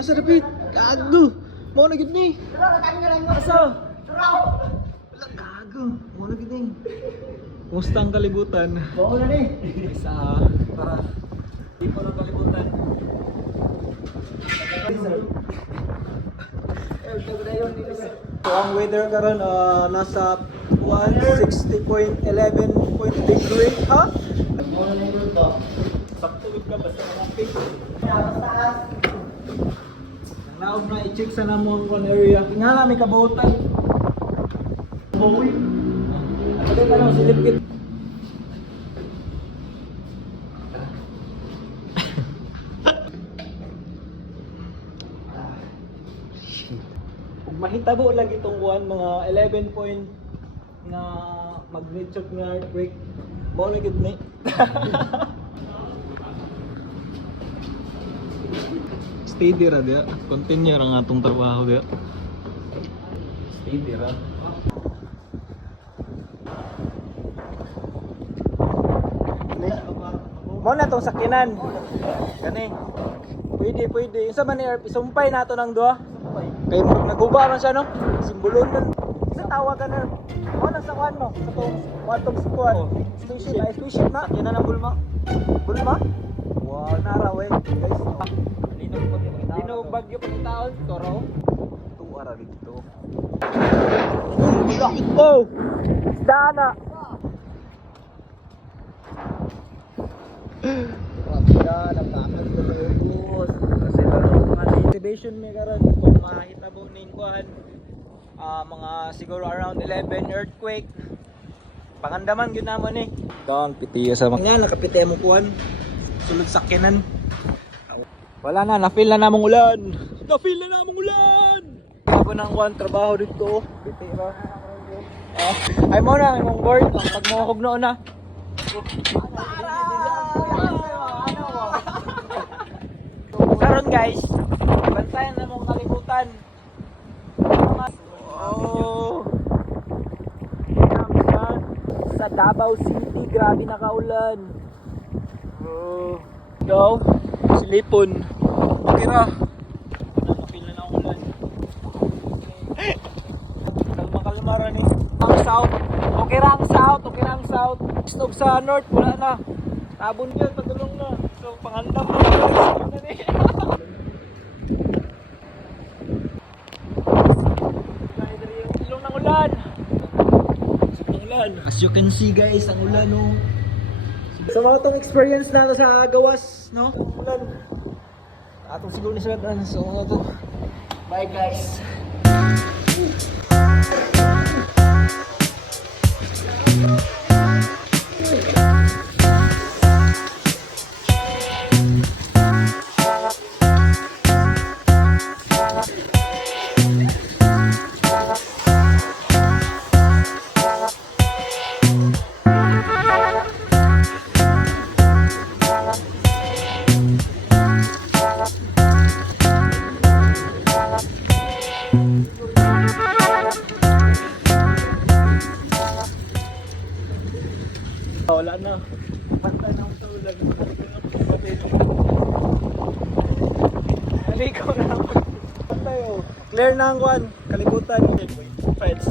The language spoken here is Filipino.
Asa dapit? Gago. Mo na gid ni. Asa? Wala gago. Mo na gid ni. Kumusta ang kalibutan? Oo na ni. Isa para di mo lang kalibutan. So ang weather karon nasa 160.11 degree. Ha? Oo na ni to. Sakto ka basta malapit. Ang naog na i-check sa namon kon area. Nga na may kabuotan. Boy. Ano ka lang silipkit. Kung mahitabo lang itong buwan, mga 11 point na magnitude nga earthquake, mo na gid ni. Steady ra dia, continue ra nga atong trabaho dia. Steady ra. Mo na tong sakyanan. Kani. Pwede. Unsa man ni isumpay nato ng duha? Kay mo naguba man siya no. Simbolon man. Isa tawagan na. Mo na sa kwan mo. Sa tong watong squad. Station na. Yan na bulma. Bulma? Wow, naraw guys. Linog bagyo pang taon, toro. Tuara dito. Oh! Dana. Kasi mga activation may karon kung mahitabo ning kuan mga siguro around 11 earthquake pangandaman gyud namon ni kaon pitiya sa mga nakapitiya mo kuan sulod sakyanan wala na na-feel na namong ulan ako nang kuan trabaho dito pitiya ay mo na imong board pag mohog noon na karon guys, bantayan na mong kalibutan. Oh. Sa Davao City, grabe na kaulan. Oh. Go, silipon. Okay ra. Nakapil na ang ulan. Kalma ra ni. Ang south. Okay ra ang south. Stop sa north, wala na. Tabon dyan, patulong na. So, pangandam na guys. Ilong ng ulan. As you can see guys, ang ulan no. So, mga itong experience na sa gawas, no? Ulan. Atong siguro ni Sir. So, mga ito. Bye guys. Wala na. Banta na ang taulan. Halika na. Clear na ang kwan. Kalibutan. Friends.